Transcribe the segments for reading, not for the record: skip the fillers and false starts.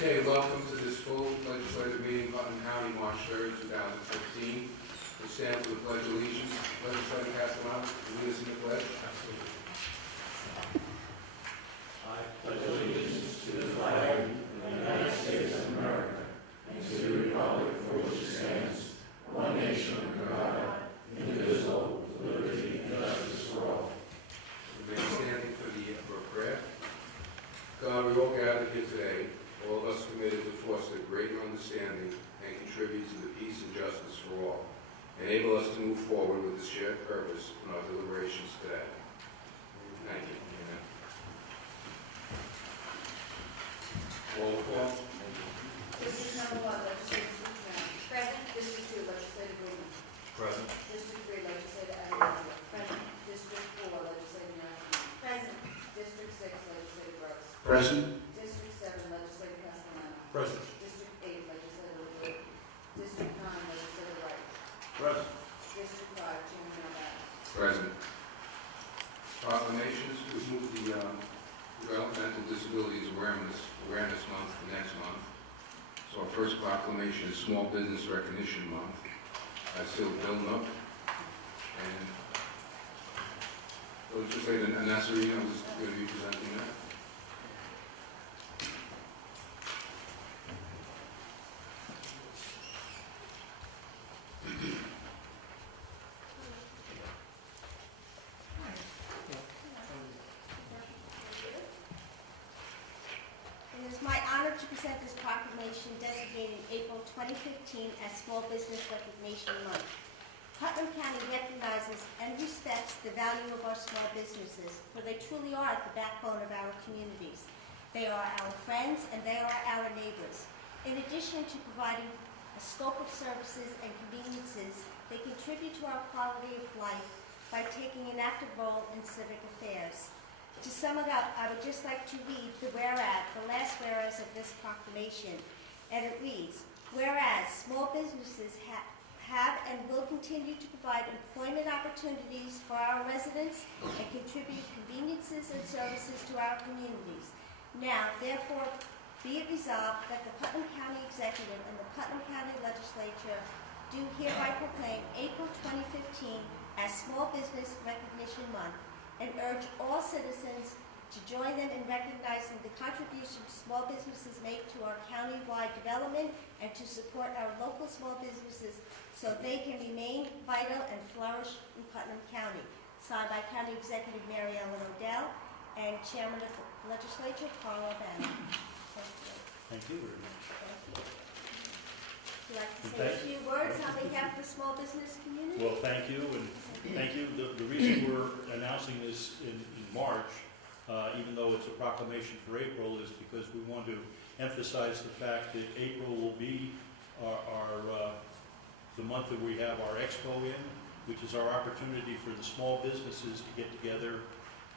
Okay, welcome to this full legislative meeting, Putnam County, March 3rd, 2015. We'll stand for the Pledge of Allegiance. Legislator Castellano, lead us in the pledge. I pledge allegiance to the flag of the United States of America and to the republic for which it stands, one nation under God, indivisible, with liberty and justice for all. Remain standing for prayer. God, we all gathered here today, all of us committed to foster greater understanding and contribute to the peace and justice for all. Enable us to move forward with this shared purpose in our deliberations today. Thank you. Amen. Roll call. District number 1, Legislative Putnam. Present. District 2, Legislative Putnam. Present. District 3, Legislative Adelaide. Present. District 4, Legislative National. Present. District 6, Legislative Gross. Present. District 7, Legislative Castellano. Present. District 8, Legislative Wood. District 9, Legislative Wright. Present. District 5, Chairman Albert. Present. Proclamations. We move the Developmental Disabilities Awareness Month to next month. So our first proclamation is Small Business Recognition Month. That's still building up. And Legislator Nassarino is going to be presenting that. It is my honor to present this proclamation designating April 2015 as Small Business Recognition Month. Putnam County recognizes and respects the value of our small businesses, for they truly are the backbone of our communities. They are our friends and they are our neighbors. In addition to providing a scope of services and conveniences, they contribute to our quality of life by taking an active role in civic affairs. To sum it up, I would just like to read the last whereas of this proclamation, and it reads, whereas small businesses have and will continue to provide employment opportunities for our residents and contribute conveniences and services to our communities. Now, therefore, be it resolved that the Putnam County Executive and the Putnam County Legislature do hereby proclaim April 2015 as Small Business Recognition Month, and urge all citizens to join them in recognizing the contribution small businesses make to our county-wide development and to support our local small businesses so they can remain vital and flourish in Putnam County. Signed by County Executive Mary Ellen O'Dell and Chairman of the Legislature, Carl O'Bannon. Thank you very much. Thank you. Would you like to say a few words on behalf of the small business community? Well, thank you, and thank you. The reason we're announcing this in March, even though it's a proclamation for April, is because we want to emphasize the fact that April will be the month that we have our EXPO in, which is our opportunity for the small businesses to get together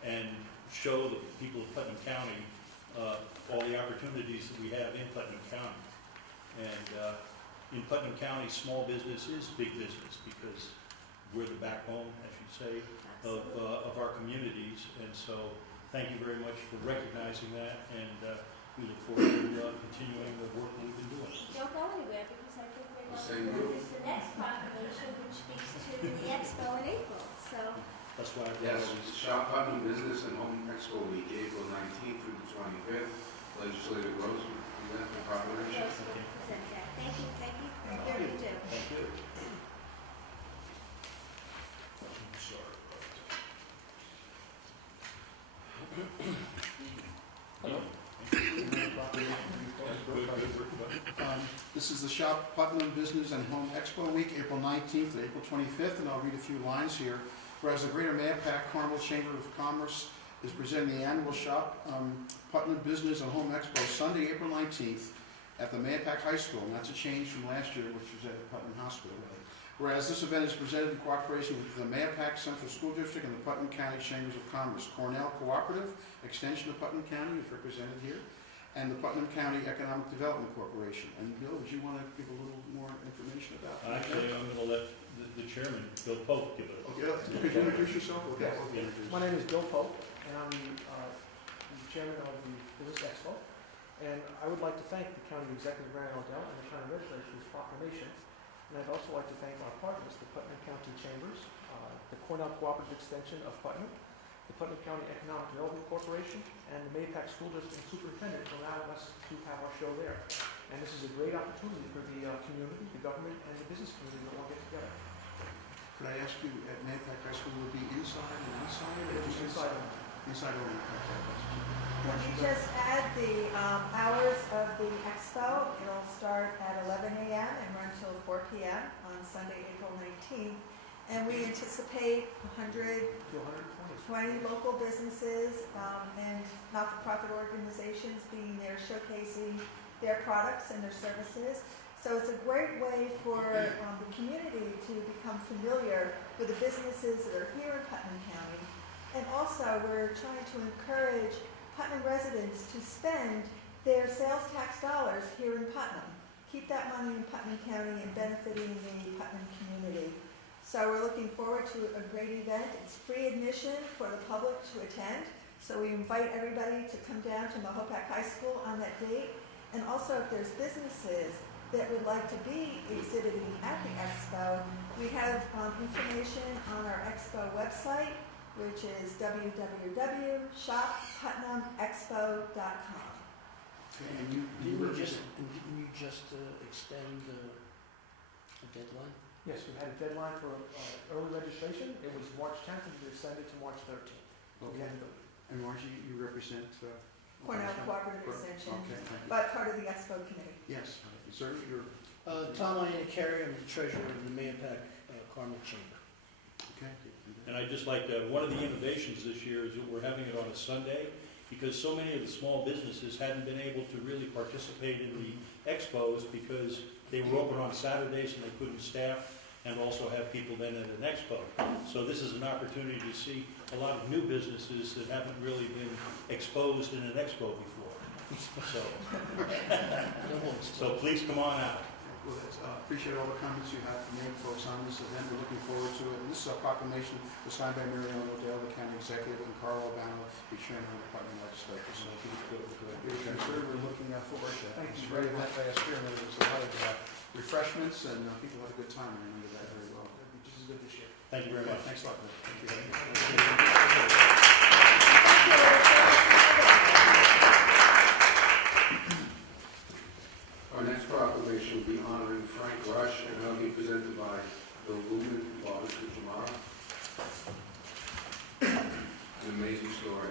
and show the people of Putnam County all the opportunities that we have in Putnam County. And in Putnam County, small business is big business because we're the backbone, I should say, of our communities. And so thank you very much for recognizing that, and we look forward to continuing the work that we've been doing. Don't go anywhere because I think we're going to Same introduce the next proclamation, which speaks to the Expo in April. So That's why Yes, Shop Putnam Business and Home Expo Week, April 19th through the 25th. Legislative Rose will present the proclamation. those will present that. Thank you. Thank you for your to do. Thank you. This is the Shop Putnam Business and Home Expo Week, April 19th to April 25th, and I'll read a few lines here. Whereas the Greater Mayapack Carmel Chamber of Commerce is presenting the annual Shop Putnam Business and Home Expo Sunday, April 19th at the Mayapack High School, and that's a change from last year, which was at the Putnam Hospital. Whereas this event is presented in cooperation with the Mayapack Central School District and the Putnam County Chambers of Commerce, Cornell Cooperative, extension of Putnam County is represented here, and the Putnam County Economic Development Corporation. And Bill, would you want to give a little more information about that? Actually, I'm going to let the chairman, Bill Pope, give it. Okay, could you introduce yourself? Okay. Yes. My name is Bill Pope, and I'm the chairman of the Business Expo. And I would like to thank the County Executive, Mary Odell, and the County Legislature for this proclamation. And I'd also like to thank our partners, the Putnam County Chambers, the Cornell Cooperative Extension of Putnam, the Putnam County Economic Development Corporation, and the Mapac School District Superintendent for allowing us to have our show there. And this is a great opportunity for the community, the government, and the business community to all get together. Could I ask you, at Mapac High School, will it be inside and outside? Or It's just inside. Inside only? Can you just add the hours of the expo? It'll start at 11 a.m. and run till 4 p.m. on Sunday, April 19th. And we anticipate 120 local businesses and not-for-profit organizations being there showcasing their products and their services. So it's a great way for the community to become familiar with the businesses that are here in Putnam County. And also, we're trying to encourage Putnam residents to spend their sales tax dollars here in Putnam. Keep that money in Putnam County and benefiting the Putnam community. So we're looking forward to a great event. It's free admission for the public to attend. So we invite everybody to come down to Mahopac High School on that date. And also, if there's businesses that would like to be exhibiting at the expo, we have information on our expo website, which is www.shopputnamexpo.com. Okay, and you Didn't you just extend the deadline? Yes, we had a deadline for early registration. It was March 10th, and we extended to March 13th. Okay. And Margie, you represent? Cornell Cooperative Extension, Okay, thank you. but part of the expo committee. Yes, sir, you're, Tom Ian-Carey, I'm the treasurer of the Mapac CARMEL Chamber. okay. And I'd just like to, one of the innovations this year is that we're having it on a Sunday, because so many of the small businesses hadn't been able to really participate in the expos because they were open on Saturdays and they couldn't staff and also have people then at an expo. So this is an opportunity to see a lot of new businesses that haven't really been exposed in an expo before. So please come on out. Well, appreciate all the comments you have from you folks on this event. We're looking forward to it. And this proclamation was signed by Mary Odell, the county executive, and Carl Albano, the chairman of the Department of Legislature. So we're looking forward to it. Thank you It's very much last year, and there was a lot of refreshments, and people had a good time. I remember that very well. This is good this year. Thank you very much. Thanks a lot. Thank you. Our next proclamation will be honoring Frank Rush, and that'll be presented by Bill Lumen, Barbara Jamara. An amazing story.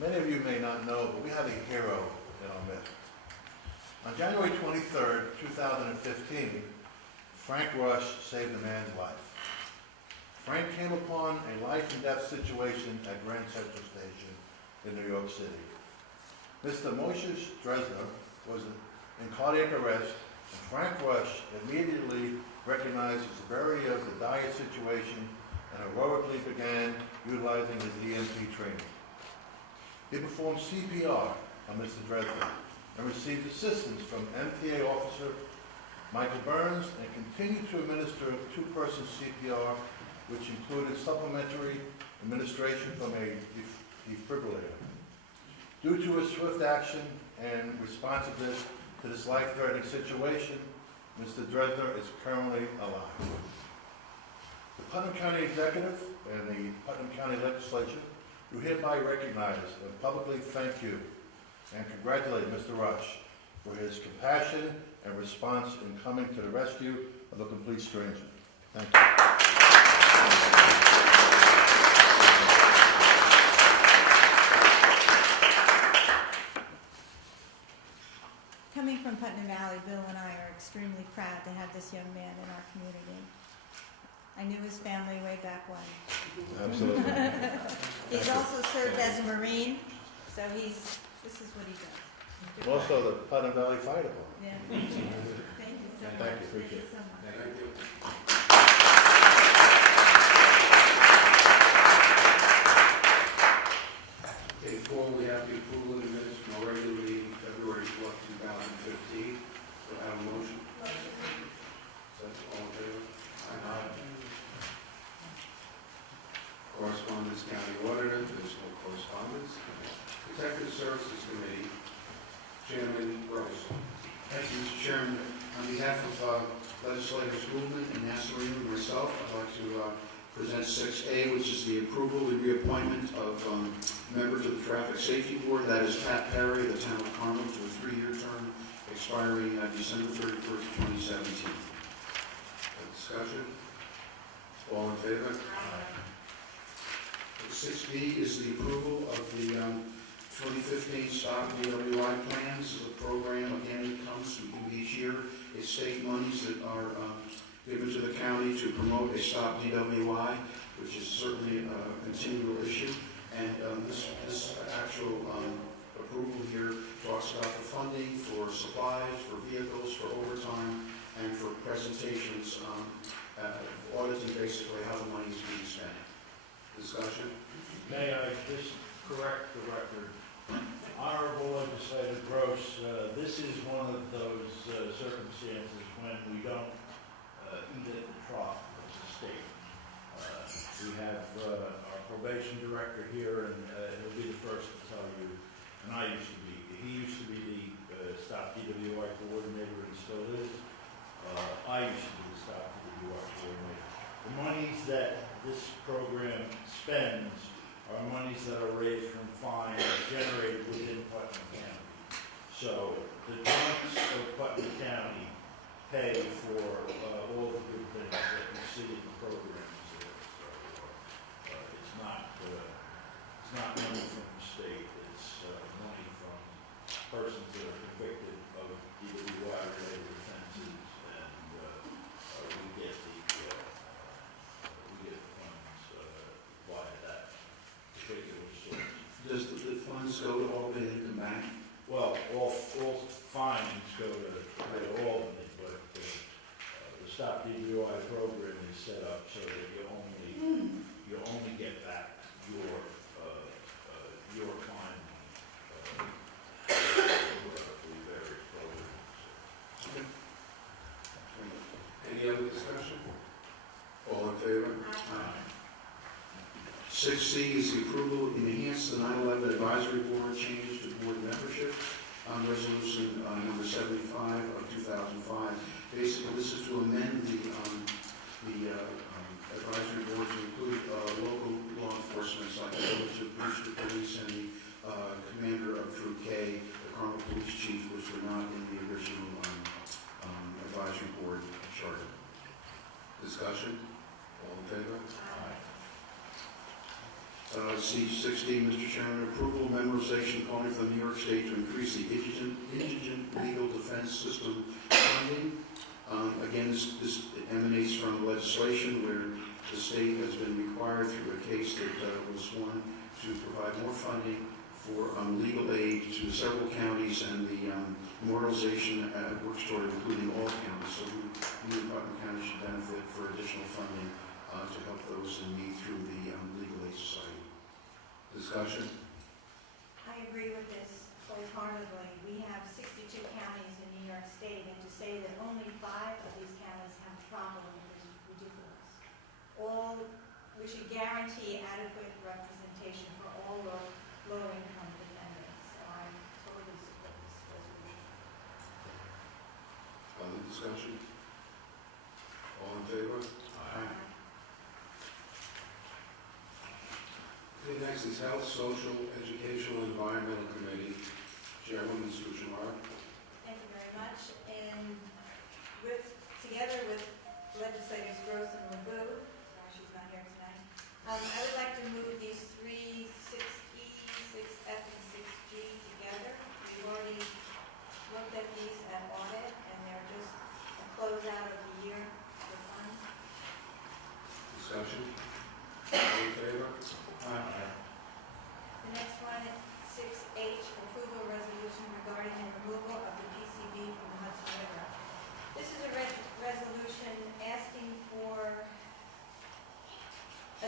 Many of you may not know, but we have a hero in our midst. On January 23rd, 2015, Frank Rush saved a man's life. Frank came upon a life and death situation at Grand Central Station in New York City. Mr. Moshe Dresner was in cardiac arrest, and Frank Rush immediately recognized the severity of the dire situation and heroically began utilizing his EMT training. He performed CPR on Mr. Dresner and received assistance from MTA officer Michael Burns and continued to administer two-person CPR, which included supplementary administration from a defibrillator. Due to his swift action and responsiveness to this life-threatening situation, Mr. Dresner is currently alive. The Putnam County Executive and the Putnam County Legislature do hereby recognize and publicly thank you and congratulate Mr. Rush for his compassion and response in coming to the rescue of a complete stranger. Thank you. Coming from Putnam Valley, Bill and I are extremely proud to have this young man in our community. I knew his family way back when. Absolutely. He's also served as a Marine, so this is what he does. Also the Putnam Valley Fire Department. Yeah. Thank you so much. Thank you, appreciate it. so much. Thank you. Okay, four, we have the approval of the minutes from our regular meeting, February 4th, 2015. Do I have a motion? All in favor? Aye. Correspondence Correspondence, County Auditor, there's no correspondence. Protective Services Committee, Chairman Rose. Thank you, Mr. Chairman. On behalf of legislators Movement and Nassarino and myself, I'd like to present 6A, which is the approval and reappointment of members of the Traffic Safety Board. That is Pat Perry, the town of Carmel, to a 3-year term expiring December 31st, 2017. Discussion? All in favor? 6B is the approval of the 2015 stock DWI plan. This is a program, again, that comes each year. It's state monies that are given to the county to promote a stop DWI, which is certainly a continual issue. And this actual approval here talks about the funding for supplies, for vehicles, for overtime, and for presentations, auditing basically how the money is being spent. Discussion? May I just correct the record? Honorable Legislator Gross, this is one of those circumstances when we don't eat at the trough of the state. We have our probation director here, and he'll be the first to tell you, and he used to be the Stop DWI coordinator and still is. I used to be the Stop DWI coordinator. The monies that this program spends are monies that are raised from fines generated within Putnam County. So the donors of Putnam County pay for all the good things that you see in the programs there. So it's not money from the state. It's money from persons that are convicted of DWI-related offenses, and we get the funds via that particular source. Does the funds go to Albany and come back? Well, all fines go to Albany, but the Stop DWI program is set up so that you only get back your fine through various programs. Any other discussion? All in favor? 6C is the approval to enhance the 9/11 Advisory Board changes to board membership on resolution number 75 of 2005. Basically, this is to amend the advisory board to include local law enforcement, like the village of Brewster Police and the commander of Troop K, the Carmel Police Chief, which were not in the original advisory board charter. Discussion? All in favor? C16, Mr. Chairman, approval memorization calling for the New York State to increase the indigent legal defense system funding. Again, this emanates from legislation where the state has been required through a case that was won to provide more funding for legal aid to several counties, and the memorialization works toward including all counties. So we in Putnam County should benefit for additional funding to help those in need through the Legal Aid Society. Discussion? I agree with this wholeheartedly. We have 62 counties in New York State, and to say that only 5 of these counties have a problem is ridiculous. We should guarantee adequate representation for all low-income defendants. So I totally support this resolution. Other discussion? All in favor? Okay, next is Health, Social, Educational, Environmental Committee. Chairwoman Suchamar. Thank you very much. And together with legislators Gross and Legault, sorry she's not here tonight, I would like to move these 3, 6E, 6F, and 6G together. We've already looked at these at audit, and they're just a closeout of the year for funds. Discussion? All in favor? The next one, 6H, approval resolution regarding the removal of the PCB from the Hudson River. This is a resolution asking for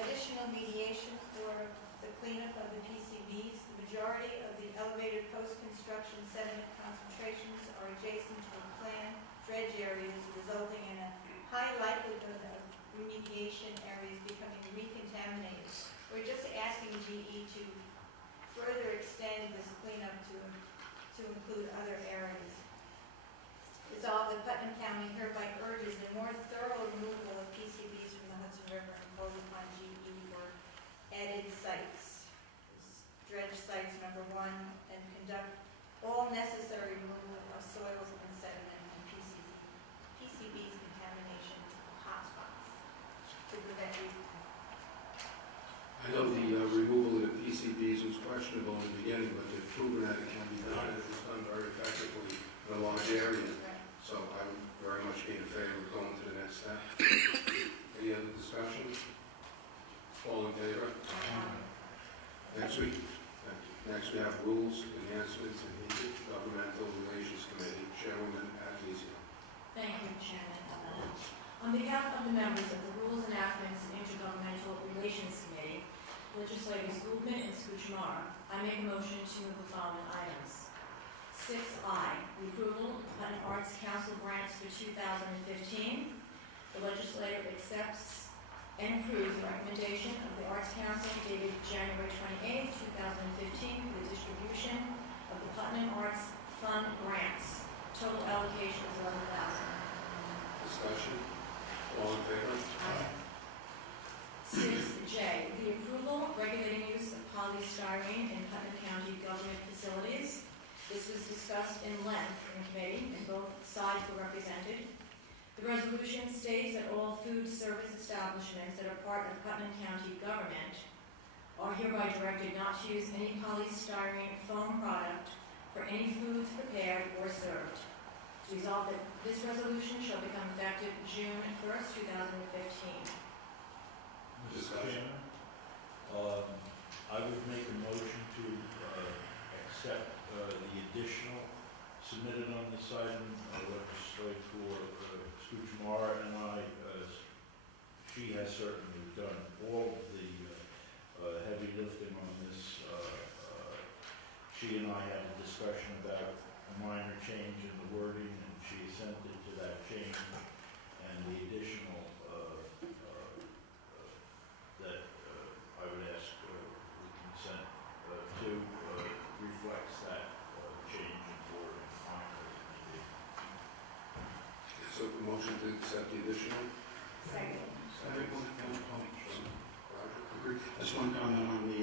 additional mediation for the cleanup of the PCBs. The majority of the elevated post-construction sediment concentrations are adjacent to planned dredge areas, resulting in a high likelihood of remediation areas becoming recontaminated. We're just to further extend this cleanup to include other areas. Resolved that Putnam County hereby urges the more thorough removal of PCBs from the Hudson River and Golden Pond GE or added sites, dredge sites number 1, and conduct all necessary removal of soils and sediment and PCBs contamination hotspots to prevent repeat. I know the removal of the PCBs was questionable in the beginning, but they've proven that it can be done. It was done very effectively in a large area. So I would very much be in favor of going to the next step. Any other discussion? All in favor? Next week. Thank you. Next we have Rules, Enhancements, and Intergovernmental Relations Committee. Chairwoman Atlizio. Thank you, Chairman. On behalf of the members of the Rules, Enactments, and Intergovernmental Relations Committee, Legislators Goodman and Skuchmar, I make a motion to move the following items. 6I, the approval of Putnam Arts Council grants for 2015. The legislature accepts and approves the recommendation of the Arts Council dated January 28, 2015 for the distribution of the Putnam Arts Fund grants. Total allocation is $11,000. Discussion? All in favor? 6J, the approval of regulating use of polystyrene in Putnam County government facilities. This was discussed in length in committee, and both sides were represented. The resolution states that all food service establishments that are part of Putnam County government are hereby directed not to use any polystyrene foam product for any foods prepared or served. It's resolved that this resolution shall become effective June 1st, 2015. Discussion? I would make a motion to accept the additional submitted on this item, legislator Skuchmar and I. She has certainly done all of the heavy lifting on this. She and I had a discussion about a minor change in the wording, and she assented to that change, and the additional that I would ask the consent to reflects that change in wording. So the motion to accept the additional? Second. Just one comment on the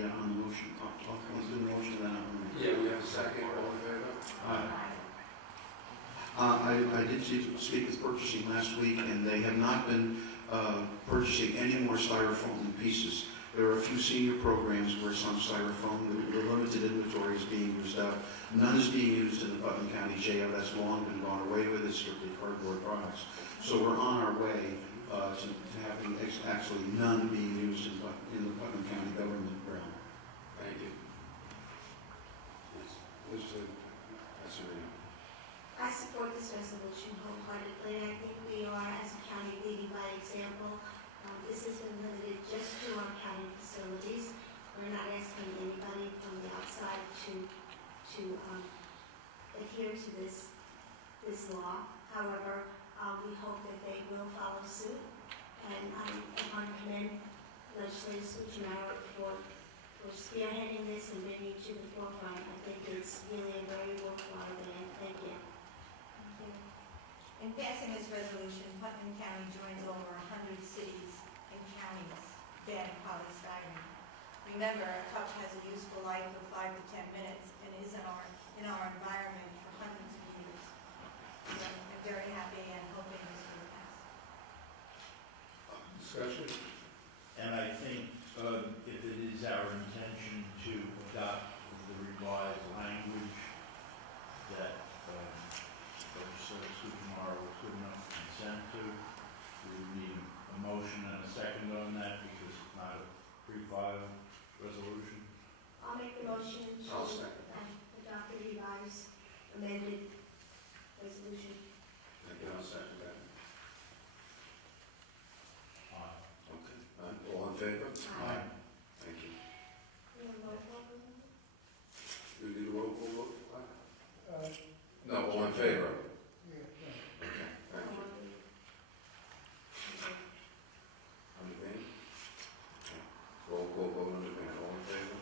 motion. Let's do the motion then. Yeah, we have a second. All in favor? I did speak with purchasing last week, and they have not been purchasing any more styrofoam pieces. There are a few senior programs where some styrofoam, the limited inventory is being used up. None is being used in the Putnam County jail. That's long been gone away with. It's strictly cardboard products. So we're on our way to having actually none being used in the Putnam County government realm. Thank you. Yes. That's a I support this resolution wholeheartedly, and I think we are, as a county, leading by example. This has been limited just to our county facilities. We're not asking anybody from the outside to adhere to this law. However, we hope that they will follow suit, and I want to commend Legislator Skuchmar for spearheading this and bringing it to the forefront. I think it's really a very worthwhile event. Thank you. In passing this resolution, Putnam County joins over 100 cities and counties banning polystyrene. Remember, a cup has a useful life of 5 to 10 minutes and is in our environment for hundreds of years. So I'm very happy and hoping this will pass. discussion? And I think if it is our intention to adopt the revised language that Legislator Skuchmar was good enough to consent to, we would need a motion and a second on that because it's not a pre-filed resolution. I'll make the motion to I'll second. adopt the revised amended resolution. Thank you, I'll second that. Okay. All in favor? Aye. Thank you. You want roll call? Do we need a roll call vote? No, all in favor? Okay, thank you. On the ban? Okay. Roll call vote on the ban, all in favor?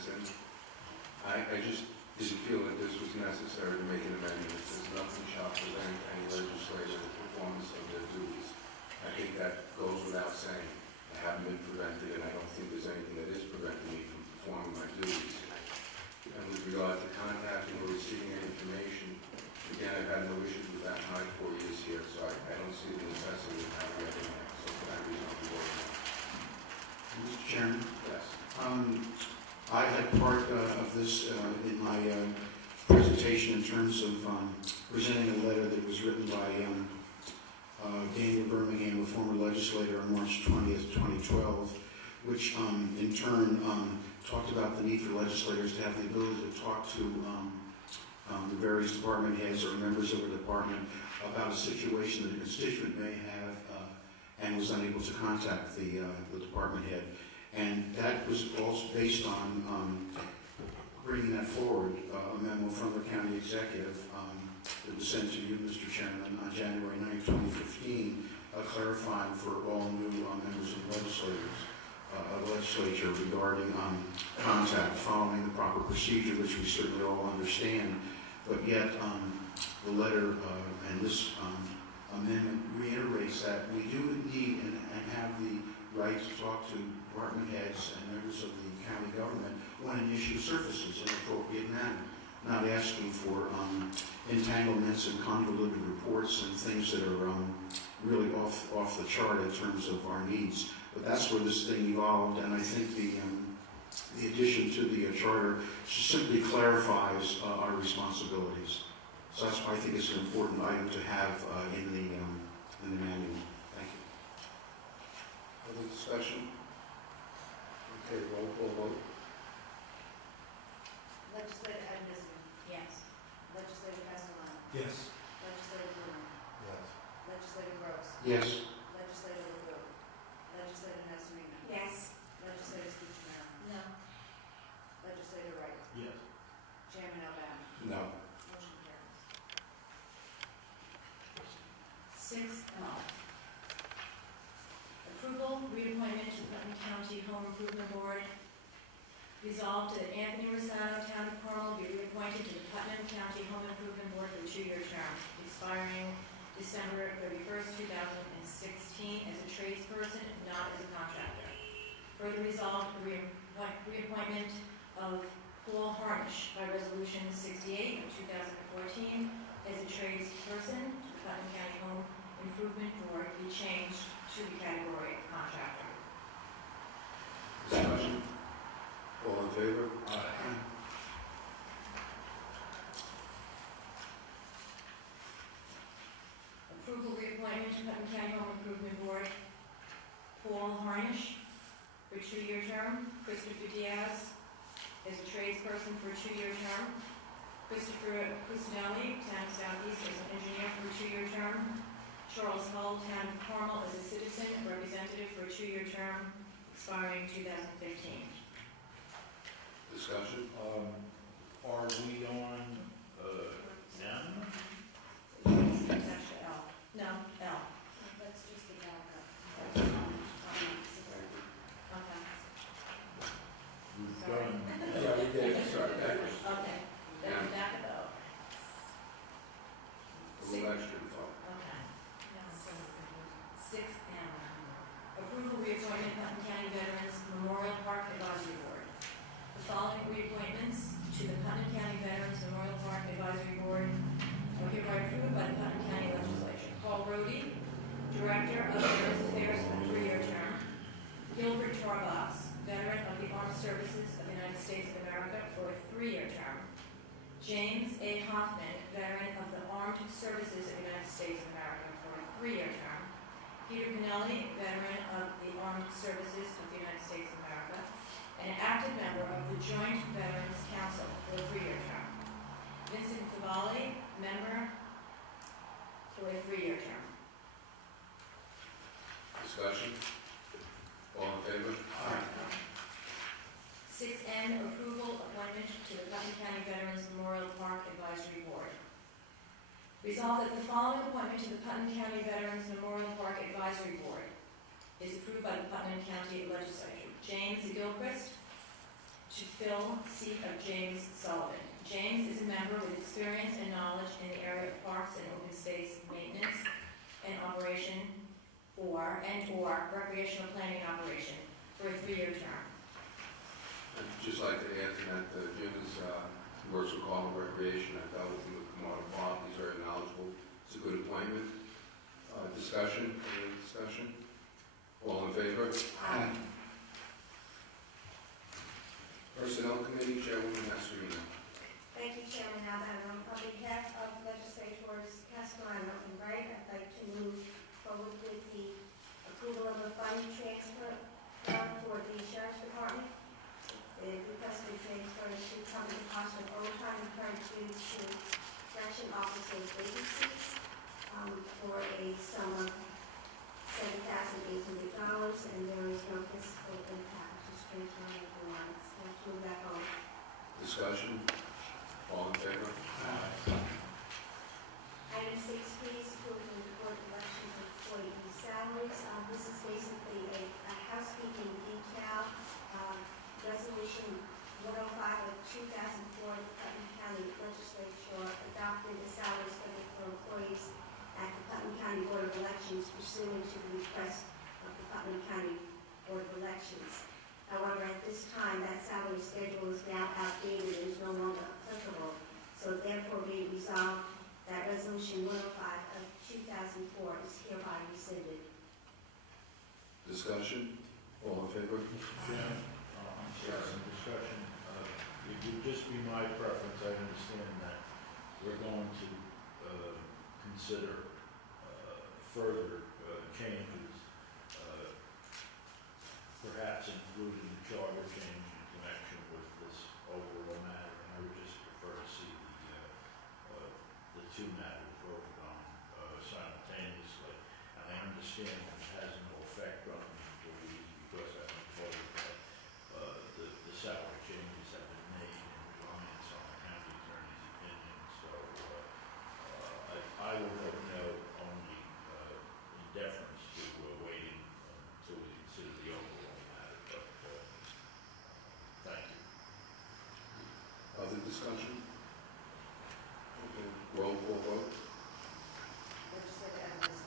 comments in. I just didn't feel that this was necessary to make an amendment. It says nothing shall prevent any legislator in the performance of their duties. I think that goes without saying. I haven't been prevented, and I don't think there's anything that is preventing me from performing my duties. And with regard to contacting or receiving any information, again, I've had no issues with that in my 4 years here, so I don't see the necessity of having it in there. So for that reason, I'll be voting no. Mr. Chairman, Yes. I had part of this in my presentation in terms of presenting a letter that was written by Daniel Birmingham, a former legislator, on March 20th, 2012, which in turn talked about the need for legislators to have the ability to talk to the various department heads or members of a department about a situation that a constituent may have and was unable to contact the department head. And that was also based on bringing that forward, a memo from the county executive that was sent to you, Mr. Chairman, on January 9, 2015, clarifying for all new members of the legislature regarding contact, following the proper procedure, which we certainly all understand. But yet, the letter and this amendment reiterates that we do need and have the right to talk to department heads and members of the county government when an issue surfaces in an appropriate manner. Not asking for entanglements and convoluted reports and things that are really off the chart in terms of our needs. But that's where this thing evolved, and I think the addition to the charter simply clarifies our responsibilities. So that's why I think it's an important item to have in the manual. Thank you. Other discussion? Okay, roll call vote. Legislator Edmondson. Yes. Legislator Castellano. Yes. Legislator Blumer. Yes. Legislator Gross. Yes. Legislator LaFleur. Legislator Nasarino. Yes. Legislator Scucciaro. No. Legislator Wright. Yes. Chairman Albano. No. Motion carries. 6L. Approval, reappointment to Putnam County Home Improvement Board. Resolved that Anthony Rosano, Town of Carmel, be reappointed to the Putnam County Home Improvement Board for a 2-year term, expiring December 31st, 2016, as a tradesperson, not as a contractor. Further resolved, the reappointment of Paul Harnish by Resolution 68 of 2014 as a tradesperson to the Putnam County Home Improvement Board be changed to the category of contractor. Discussion? All in favor? Aye. Approval reappointment to Putnam County Home Improvement Board, Paul Harnish for a 2-year term, Christopher Diaz as a tradesperson for a 2-year term, Christopher Cusinelli, Town of Southeast, as an engineer for a 2-year term, Charles Hull, Town of Carmel, as a citizen representative for a 2-year term, expiring 2015. Discussion? Are we on N? Attached to L. No, L. That's just the backup. Thank you. Okay. We've Sorry. done. Yeah, we did. Sorry, backwards. Okay, then back it up. A little extra info. Okay. 6M. Approval reappointment Putnam County Veterans Memorial Park Advisory Board. The following reappointments to the Putnam County Veterans Memorial Park Advisory Board are hereby approved by the Putnam County Legislature. Paul Rody, Director of Veterans Affairs for a 3-year term. Gilbert Tarbox, Veteran of the Armed Services of the United States of America for a 3-year term. James A. Hoffman, Veteran of the Armed Services of the United States of America for a 3-year term. Peter Pinelli, Veteran of the Armed Services of the United States of America, and an active member of the Joint Veterans Council for a 3-year term. Vincent Favale, member for a 3-year term. Discussion? All in favor? 6N, approval appointment to the Putnam County Veterans Memorial Park Advisory Board. Resolved that the following appointment to the Putnam County Veterans Memorial Park Advisory Board is approved by the Putnam County Legislature. James Gilchrist, to fill seat of James Sullivan. James is a member with experience and knowledge in the area of parks and open space maintenance and operation or recreational planning and operation for a 3-year term. I'd just like to add to that, Jim is, works with Carmel Recreation. I dealt with him with Kamada Park. He's very knowledgeable. It's a good appointment. Discussion? Any discussion? All in favor? Aye. Personnel Committee, Chairwoman Masserino. Thank you, Chairman Alban. On behalf of legislators Castellano and Wright, I'd like to move forward with the approval of a fund transfer for the Sheriff's Department. The requested transfer to cover the cost of overtime incurred due to correction officers' vacancies for a sum of $7,800, and there is no fiscal impact, just transferring the lines. Let's move that on. Discussion? All in favor? Item 6, please approve the report of elections of employee salaries. This is basically a housekeeping detail. Resolution 105 of 2004, the Putnam County Legislature adopted a salary schedule for employees at the Putnam County Board of Elections pursuant to the request of the Putnam County Board of Elections. However, at this time, that salary schedule is now outdated and is no longer applicable. So therefore, be it resolved that Resolution 105 of 2004 is hereby rescinded. Discussion? All in favor? Chairman, I'm sorry, some discussion. It would just be my preference, I understand that we're going to consider further changes, perhaps including the charter change in connection with this overall matter. And I would just prefer to see the two matters voted on simultaneously. And I understand that it has no effect on the employees because I've been told that the salary changes have been made in reliance on the county attorney's opinion. So I will vote no, only in deference to waiting until we consider the overall matter. But thank you. Other discussion? Okay. Roll call vote? Legislator Evans?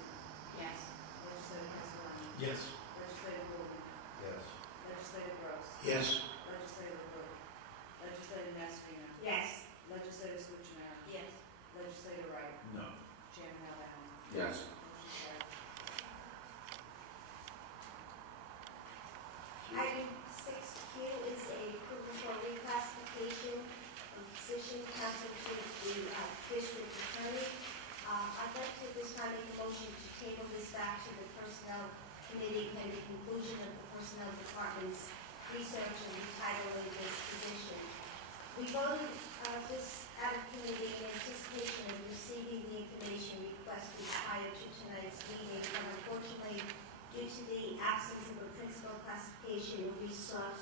Yes. Legislator Castellano? Yes. Legislator Golden? Yes. Legislator Gross? Yes. Legislator LaRue? Legislator Masserino? Yes. Legislator Swiftmare? Yes. Legislator Wright? No. Chairman Alban? Yes. Motion carried. Item 6Q is a approval for reclassification of position constitute the district attorney. I'd like to at this time make a motion to table this back to the Personnel Committee pending conclusion of the Personnel Department's research and retitling this position. We voted this out of committee in anticipation of receiving the information requested prior to tonight's meeting, but unfortunately, due to the absence of a principal classification and research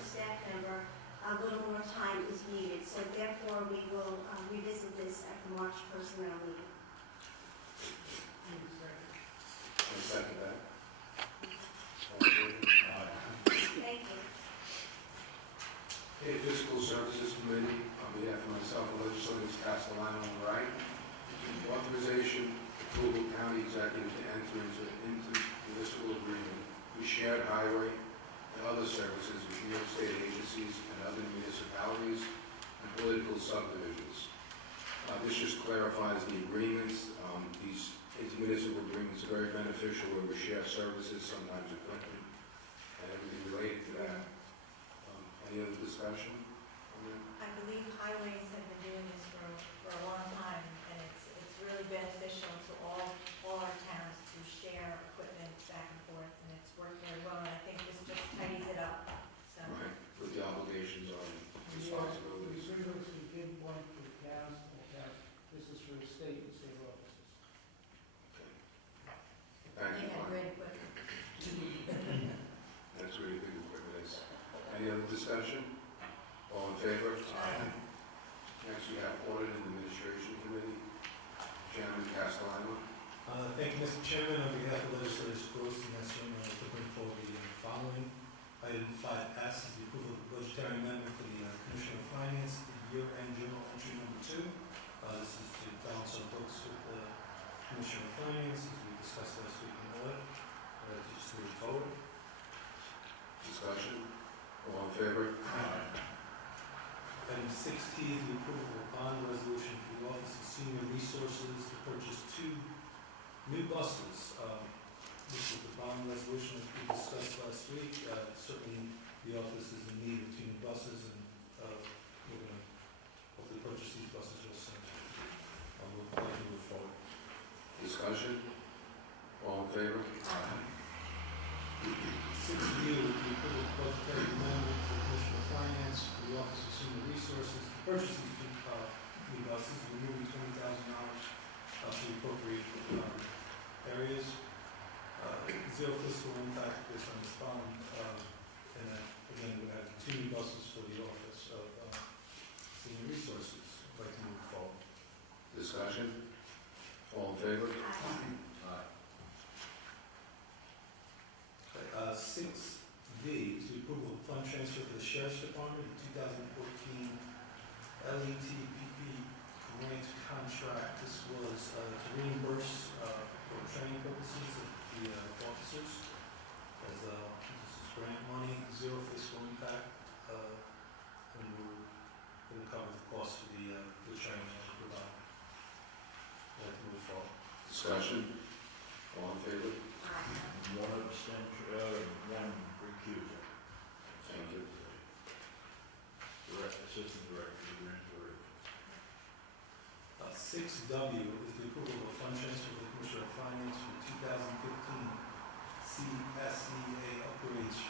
staff member, a little more time is needed. So therefore, we will revisit this at the March personnel meeting. I second that. All in favor? Thank you. Okay, Fiscal Services Committee, on behalf of myself and legislators Castellano and Wright, authorization, approval, county executive to enter into an intermunicipal agreement with shared highway and other services with New York State agencies and other municipalities and political subdivisions. This just clarifies the agreements. These intermunicipal agreements are very beneficial where we share services, sometimes equipment, and everything related to that. Any other discussion on that? I believe highways have been doing this for a long time, and it's really beneficial to all our towns to share equipment back and forth, and it's worked very well, and I think this just tidies it up, so. Right, with the obligations on responsibilities. We previously did one for the towns, this is for the state and state offices. Thank They you, have Mark. great equipment. That's really big equipment. Any other discussion? All in favor? Aye. Next, we have Audit and Administration Committee. Chairman Castellano. Thank you, Mr. Chairman. On behalf of legislators Gross and Masserino, I'd like to bring forward the following Item 5S is the approval of the budgetary amendment for the Commissioner of Finance, the year-end journal entry number 2. This is to balance our books with the Commissioner of Finance, as we discussed last week in the audit. Just move forward. Discussion? All in favor? Item 6T is the approval of a bond resolution for the Office of Senior Resources to purchase 2 new buses. This is the bond resolution that we discussed last week. Certainly, the office is in need of 2 new buses, and we're going to hopefully purchase these buses real soon. We'll move forward. Discussion? All in favor? 6U is the approval of budgetary amendment for the Commissioner of Finance for the Office of Senior Resources to purchase these 2 new buses, removing $20,000 to the appropriate areas. Zero fiscal impact based on this bond, and then again we have 2 new buses for the Office of Senior Resources. I'd like to move forward. Discussion? All in favor? Aye. Okay, 6V is the approval of fund transfer for the Sheriff's Department, the 2014 LETPP grant contract. This was to reimburse for training purposes of the officers, as this is grant money, zero fiscal impact, and we're going to cover the cost of the training that we provide. I'd like to move forward. Discussion? All in favor? One abstention, one recusal. Thank you. Assistant Director, the Grant Director. 6W is the approval of a fund transfer for the Commissioner of Finance for 2015 CSEA upgrades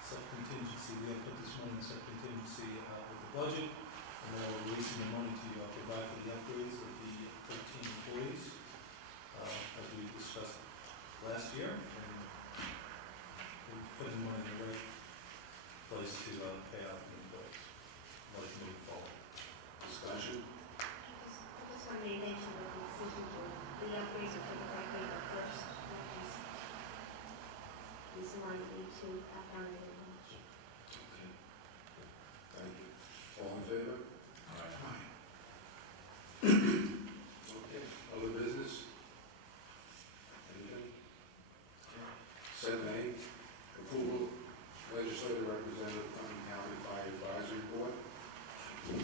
sub-contingency. We have put this money in sub-contingency with the budget, and now we're releasing the money to provide for the upgrades of the 13 employees, as we discussed last year, and we're putting money in the right place to pay out the employees. I'd like to move forward. Discussion? I just want to mention that the decision for the upgrades are taken by April 1st. This money to act on it. Okay. Thank you. All in favor? Aye. Okay. Other business? Anything? 7A, approval legislative representative Putnam County Fire Advisory Board. And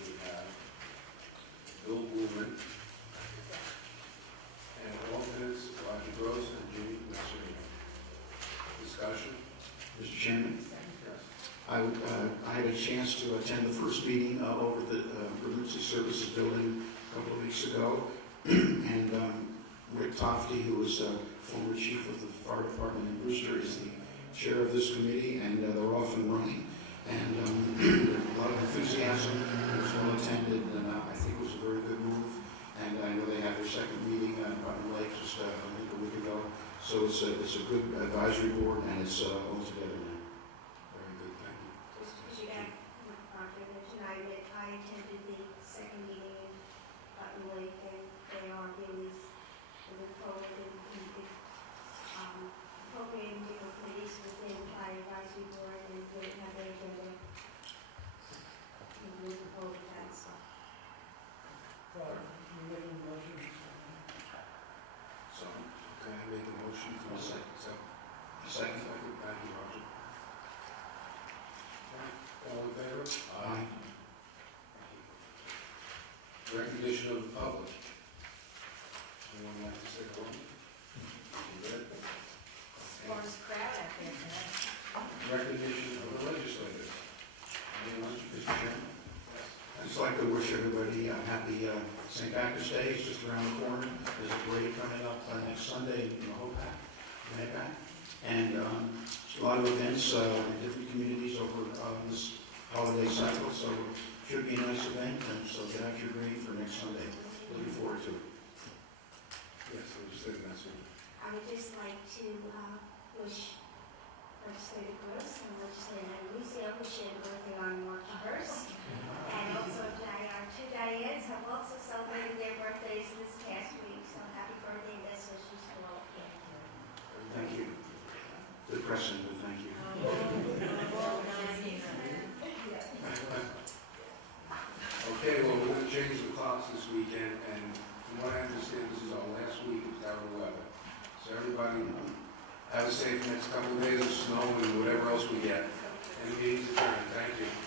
we have Bill Woolman, and alternates Roger Gross and Jimmy Masserino. Discussion? Mr. Chairman, Yes. I had a chance to attend the first meeting over the Emergency Services Building a couple of weeks ago, and Rick Tofty, who was former chief of the fire department in Brewster, is the chair of this committee, and they're off and running. And a lot of enthusiasm. It was well attended, and I think it was a very good move. And I know they had their second meeting on Putnam Lake just I think a week ago. So it's a good advisory board, and it's all together now. Very good, thank you. Just because you got confirmation, I attended the second meeting in Putnam Lake, and they are really look forward to appropriating different committees within our advisory board, and they have their agenda. And we're looking forward to that, so. You're making a motion. So, can I make a motion to I'll second? Second. Thank you, Roger. All in favor? Aye. Recognition of the public. Anyone like to say hello? You good? Largest crowd out there tonight. Recognition of the legislators. Anyone? Mr. Chairman, I'd just like to wish everybody a happy St. Patrick's Day. It's just around the corner. There's a parade coming up next Sunday in Hopac, and a lot of events in different communities over this holiday cycle. So it should be a nice event, and so get out your green for next Sunday. Looking forward to it. Yes, legislator Massey. I would just like to wish Legislator Gross and Legislator Lucio wish you a birthday on March 1st. And also our 2 Dianes have also celebrated their birthdays this past week, so happy birthday and best wishes to all of you. Thank you. Good question. Have a safe next couple of days of snow and whatever else we get. And meeting's adjourned. Thank you.